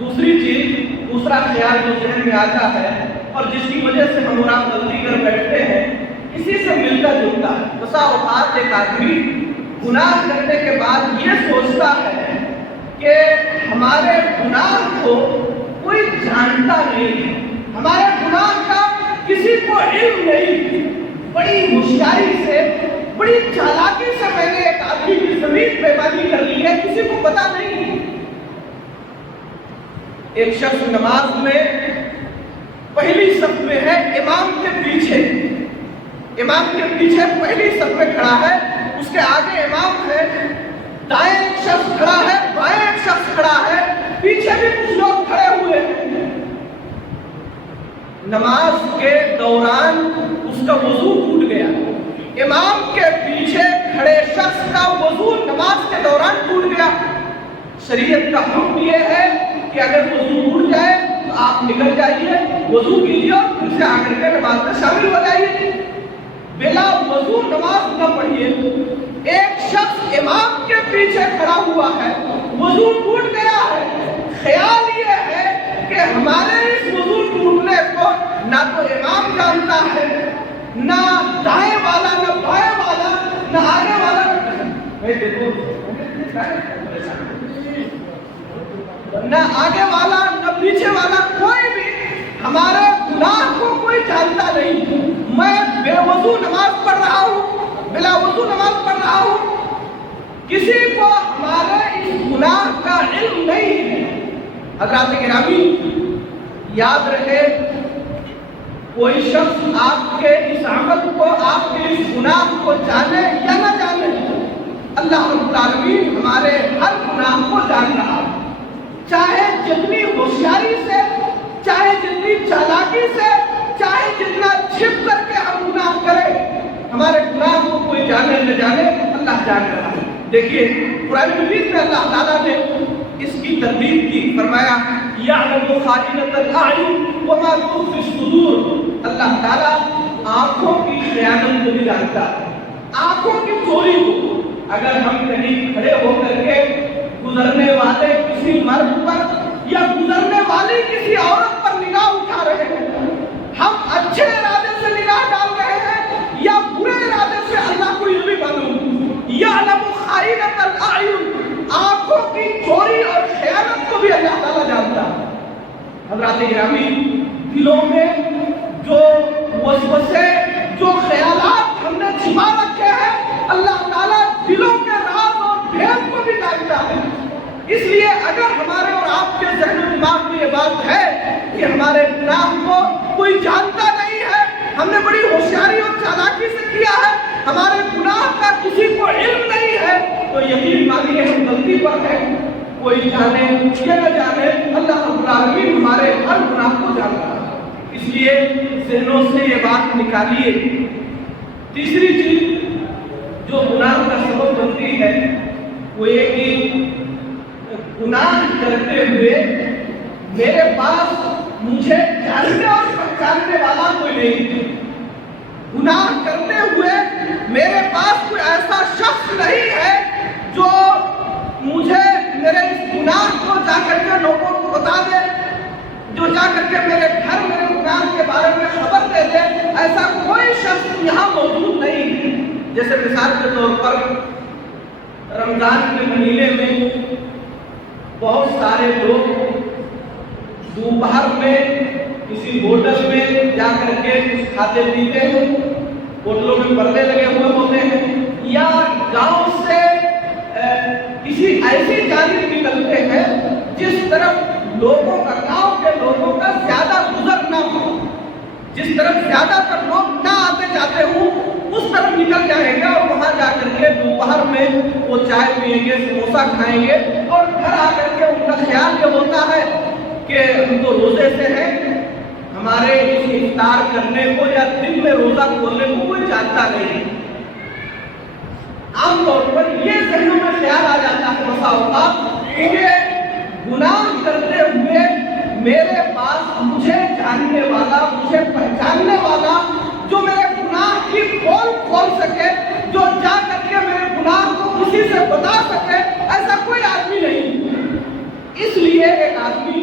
دوسری چیز، دوسرا خیال جو ذہن میں آتا ہے اور جس کی وجہ سے ہم اور آپ غلطی کر بیٹھتے ہیں، کسی سے ملتا جلتا ہے۔ بسا اوقات ایک آدمی گناہ کرنے کے بعد یہ سوچتا ہے کہ ہمارے گناہ کو کوئی جانتا نہیں ہے، ہمارے گناہ کا کسی کو علم نہیں۔ بڑی ہوشیاری سے، بڑی چالاکی سے میں نے ایک آدمی کی زمین پیمانی کر لی ہے، کسی کو پتا نہیں۔ ایک شخص نماز میں پہلی صف میں ہے، امام کے پیچھے، امام کے پیچھے پہلی صف میں کھڑا ہے، اس کے آگے امام ہے، دائیں ایک شخص کھڑا ہے، بائیں ایک شخص کھڑا ہے، پیچھے بھی کچھ لوگ کھڑے ہوئے ہیں۔ نماز کے دوران اس کا وضو ٹوٹ گیا، امام کے پیچھے کھڑے شخص کا وضو نماز کے دوران ٹوٹ گیا۔ شریعت کا حکم یہ ہے کہ اگر وضو ٹوٹ جائے تو آپ نکل جائیے، وضو کیجیے اور پھر سے آ کر کے نماز میں شامل ہو جائیے، بلا وضو نماز نہ پڑھیے۔ ایک شخص امام کے پیچھے کھڑا ہوا ہے، وضو ٹوٹ گیا ہے، خیال یہ ہے کہ ہمارے اس وضو ٹوٹنے کو نہ تو امام جانتا ہے، نہ دائیں والا، نہ بائیں والا، نہ آگے والا، نہ آگے والا نہ پیچھے والا، کوئی بھی ہمارے گناہ کو کوئی جانتا نہیں۔ میں بے وضو نماز پڑھ رہا ہوں، بلا وضو نماز پڑھ رہا ہوں، کسی کو ہمارے اس گناہ کا علم نہیں ہے۔ حضرات گرامی یاد رہے، کوئی شخص آپ کے اس عمل کو، آپ کے اس گناہ کو جانے یا نہ جانے، اللہ رب العالمین ہمارے ہر گناہ کو جان رہا ہے۔ چاہے جتنی ہوشیاری سے، چاہے جتنی چالاکی سے، چاہے جتنا چھپ کر کے ہم گناہ کریں، ہمارے گناہ کو کوئی جانے نہ جانے، اللہ جان رہا ہے۔ دیکھیے قرآن مجید میں اللہ تعالیٰ نے اس کی تردید کی، فرمایا یعلم خائنۃ الاعین وما تخفی الصدور۔ اللہ تعالیٰ آنکھوں کی خیانت کو بھی جانتا ہے، آنکھوں کی چوری کو۔ اگر ہم کہیں کھڑے ہو کر کے گزرنے والے کسی مرد پر یا گزرنے والی کسی عورت پر نگاہ اٹھا رہے ہیں، ہم اچھے ارادے سے نگاہ ڈال رہے ہیں یا برے ارادے سے، اللہ کو یہ بھی معلوم۔ یعلم خائنۃ الاعین، آنکھوں کی چوری اور خیانت کو بھی اللہ تعالیٰ جانتا ہے۔ حضرات گرامی، دلوں میں جو وسوسے، جو خیالات ہم نے چھپا رکھے ہیں، اللہ تعالیٰ دلوں کے راز اور بھید کو بھی جانتا ہے۔ اس لیے اگر ہمارے اور آپ کے ذہن و دماغ میں یہ بات ہے کہ ہمارے گناہ کو کوئی جانتا نہیں ہے، ہم نے بڑی ہوشیاری اور چالاکی سے کیا ہے، ہمارے گناہ کا کسی کو علم نہیں ہے، تو یقین مانیے ہم غلطی پر ہیں۔ کوئی جانے یا نہ جانے، اللہ رب العالمین ہمارے ہر گناہ کو جانتا ہے۔ اس لیے ذہنوں سے یہ بات نکالیے۔ تیسری چیز جو گناہ کا سبب بنتی ہے وہ یہ کہ گناہ کرتے ہوئے میرے پاس مجھے جاننے اور پہچاننے والا کوئی نہیں۔ گناہ کرتے ہوئے میرے پاس کوئی ایسا شخص نہیں ہے جو مجھے میرے اس گناہ کو جا کر کے لوگوں کو بتا دے، جو جا کر کے میرے گھر میرے گناہ کے بارے میں خبر دے دے۔ ایسا کوئی شخص یہاں موجود نہیں ہے۔ جیسے مثال کے طور پر رمضان کے مہینے میں بہت سارے لوگ دوپہر میں کسی ہوٹل میں جا کر کے کچھ کھاتے پیتے ہیں، ہوٹلوں میں پردے لگے ہوئے ہوتے ہیں، یا گاؤں سے کسی ایسی جانب نکلتے ہیں جس طرف لوگوں کا، گاؤں کے لوگوں کا زیادہ گزر نہ ہو، جس طرف زیادہ تر لوگ نہ آتے جاتے ہوں، اس طرف نکل جائیں گے اور وہاں جا کر کے دوپہر میں وہ چائے پیئیں گے، سموسا کھائیں گے، اور گھر آ کر کے ان کا خیال یہ ہوتا ہے کہ ہم تو روزے سے ہیں، ہمارے اس افطار کرنے کو یا دن میں روزہ کھولنے کو کوئی جانتا نہیں۔ عام طور پر یہ ذہنوں میں خیال آ جاتا ہے بسا اوقات کہ گناہ کرتے ہوئے میرے پاس مجھے جاننے والا، مجھے پہچاننے والا، جو میرے گناہ کی پول کھول سکے، جو جا کر کے میرے گناہ کو کسی سے بتا سکے، ایسا کوئی آدمی نہیں۔ اس لیے ایک آدمی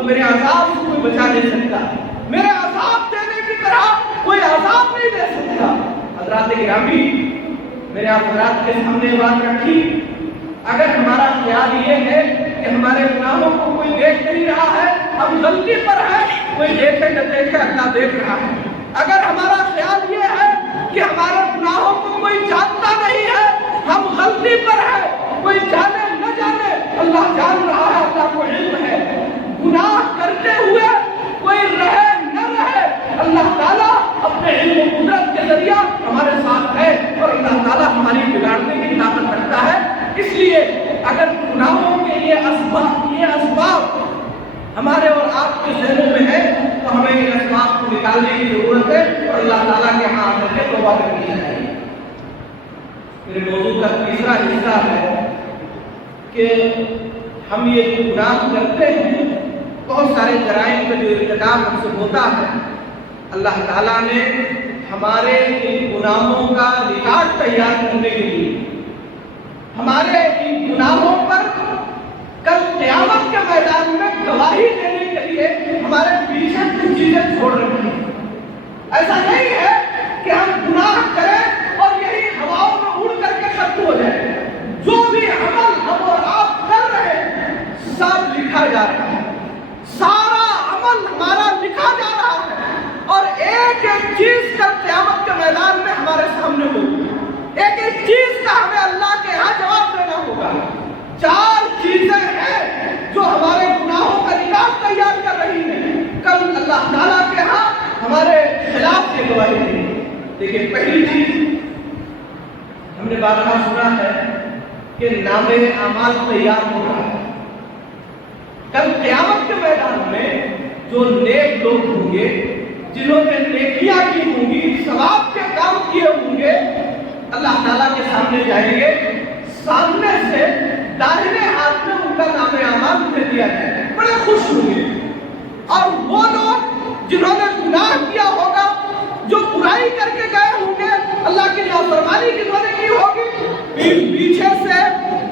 تو میرے عذاب سے کوئی بچا نہیں سکتا، میرے عذاب دینے کی طرح کوئی عذاب نہیں دے سکتا۔ حضرات گرامی، میرے حضرات کے سامنے بات رکھی، اگر ہمارا خیال یہ ہے کہ ہمارے گناہوں کو کوئی دیکھ نہیں رہا ہے، ہم غلطی پر ہیں، کوئی دیکھے نہ دیکھے اللہ دیکھ رہا ہے۔ اگر ہمارا خیال یہ ہے کہ ہمارے گناہوں کو کوئی جانتا نہیں ہے، ہم غلطی پر ہیں، کوئی جانے نہ جانے اللہ جان رہا ہے، اللہ کو علم ہے۔ گناہ کرتے ہوئے کوئی رہے نہ رہے، اللہ تعالیٰ اپنے علم و قدرت کے ذریعہ ہمارے ساتھ ہے اور اللہ تعالیٰ ہماری بگاڑنے کی طاقت رکھتا ہے۔ اس لیے اگر گناہوں کے یہ اسباب ہمارے اور آپ کے ذہنوں میں ہے تو ہمیں ان اسباب کو نکالنے کی ضرورت ہے اور اللہ تعالیٰ کے ہاں آ کے توبہ کرنی چاہیے۔ میرے موضوع کا تیسرا حصہ ہے کہ ہم یہ گناہ کرتے ہیں، بہت سارے جرائم کا جو ارتکاب ہم سے ہوتا ہے، اللہ تعالیٰ نے ہمارے ان گناہوں کا ریکارڈ تیار کرنے کے لیے، ہمارے ان گناہوں پر کل قیامت کے میدان میں گواہی دینے کے لیے ہمارے پیچھے کچھ چیزیں چھوڑ رکھی ہیں۔ ایسا نہیں ہے کہ ہم گناہ کریں اور یہی ہواؤں میں اڑ کر کے ختم ہو جائے۔ جو بھی عمل ہم اور آپ کر رہے ہیں سب لکھا جا رہا ہے، سارا عمل ہمارا لکھا جا رہا ہے اور ایک ایک چیز کل قیامت کے میدان میں ہمارے سامنے ہوگی۔ ایک ایک چیز کا ہمیں اللہ کے ہاں جواب دینا ہوگا۔ 4 چیزیں ہیں جو ہمارے گناہوں کا ریکارڈ تیار کر رہی ہیں، کل اللہ تعالیٰ کے ہاں ہمارے خلاف یہ گواہی دیں گے۔ دیکھیں، پہلی چیز ہم نے بارہا سنا ہے کہ نامے اعمال تیار ہو رہا ہے۔ کل قیامت کے میدان میں جو نیک لوگ ہوں گے، جنہوں نے نیکیاں کی ہوں گی، ثواب کے کام کیے ہوں گے، اللہ تعالیٰ کے سامنے جائیں گے، سامنے سے داہنے ہاتھ میں ان کا نام اعمال انہیں دیا جائے گا، بڑے خوش ہوں گے۔ اور وہ لوگ جنہوں نے گناہ کیا ہوگا، جو برائی کر کے گئے ہوں گے، اللہ کی نافرمانی جنہوں نے کی ہوگی، پیچھے سے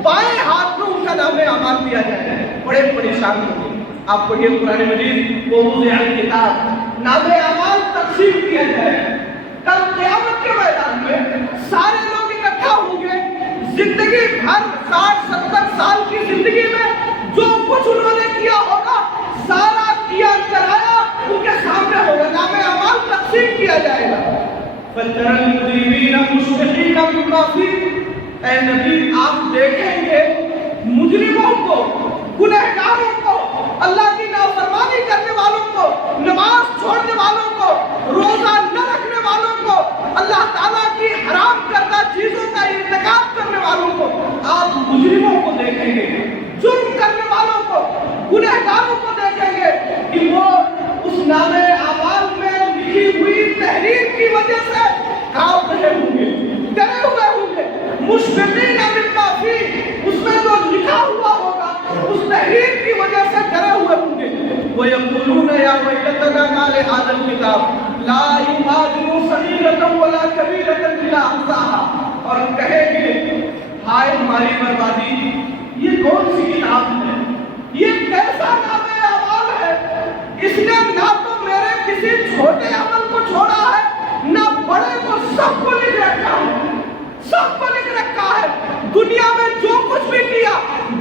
بائیں ہاتھ میں ان کا نام اعمال دیا جائے گا، بڑے پریشان ہوں گے۔ آپ کو یہ قرآن مجید وہ موضوع کتاب نام اعمال تقسیم کیا جائے گا۔ کل قیامت کے میدان میں سارے لوگ اکٹھا ہوں گے، زندگی بھر 60-70 سال کی زندگی میں جو کچھ انہوں نے کیا ہوگا، سارا کیا کرایا ان کے سامنے ہوگا، نام اعمال تقسیم کیا جائے گا۔ فَتَرَى الْمُجْرِمِينَ مُشْفِقِينَ مِمَّا فِيهِ، اے نبی آپ دیکھیں گے مجرموں کو، گنہگاروں کو، اللہ کی نافرمانی کرنے والوں کو، نماز چھوڑنے والوں کو، روزہ نہ رکھنے والوں کو، اللہ تعالیٰ کی حرام کردہ چیزوں کا ارتکاب کرنے والوں کو، آپ مجرموں کو دیکھیں گے، جرم کرنے والوں کو، گنہگاروں کو دیکھیں گے کہ وہ اس نام اعمال میں لکھی ہوئی تحریر کی وجہ سے کانپ رہے ہوں گے، ڈرے ہوئے ہوں گے، مشفقین مما فیہ، اس میں جو لکھا ہوا ہوگا اس تحریر کی وجہ سے ڈرے ہوئے ہوں گے۔ وَيَقُولُونَ يَا وَيْلَتَنَا مَا لِهَٰذَا الْكِتَابِ لَا يُغَادِرُ صَغِيرَةً وَلَا كَبِيرَةً إِلَّا أَحْصَاهَا، اور کہیں گے ہائے ہماری بربادی، یہ کون سی کتاب ہے، یہ کیسا نام اعمال ہے، اس نے نہ تو میرے کسی چھوٹے عمل کو چھوڑا ہے، نہ بڑے کو، سب کو لکھ رکھا ہے، سب کو لکھ رکھا ہے۔ دنیا میں جو کچھ بھی کیا،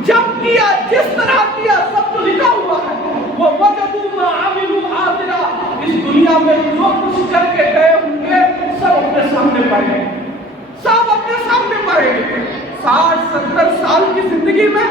جب کیا، جس طرح کیا، سب کو لکھا ہوا ہے۔ وَوَجَدُوا مَا عَمِلُوا حَاضِرًا، اس دنیا میں جو کچھ کر کے گئے ہوں گے سب اپنے سامنے پائیں گے، سب اپنے سامنے پائیں گے۔ 60-70 سال کی زندگی میں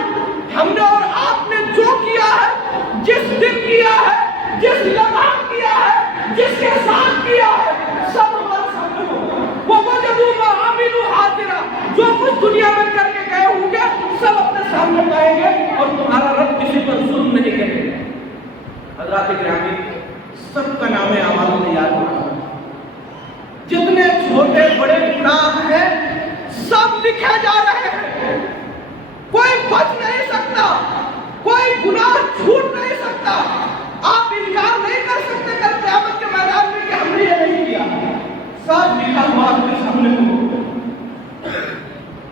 ہم نے اور آپ نے جو کیا ہے، جس دن کیا ہے، جس لمحہ کیا ہے، جس کے ساتھ کیا ہے، سب ہمارے سامنے ہوگا۔ وَوَجَدُوا مَا عَمِلُوا حَاضِرًا، جو کچھ دنیا میں کر کے گئے ہوں گے سب اپنے سامنے پائیں گے اور تمہارا رب کسی پر ظلم نہیں کرے گا۔ حضرات گرامی، سب کا نام اعمال تیار ہو رہا ہے، جتنے چھوٹے بڑے گناہ ہیں سب لکھے جا رہے ہیں، کوئی بچ نہیں سکتا، کوئی گناہ چھوٹ نہیں سکتا۔ آپ انکار نہیں کر سکتے کل قیامت کے میدان میں کہ ہم نے یہ نہیں کیا، سب لکھا ہوا آپ کے سامنے ہوگا۔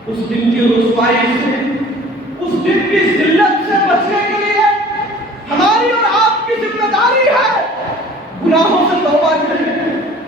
اس دن کی رسوائی سے، اس دن کی ذلت سے بچنے کے لیے ہماری اور آپ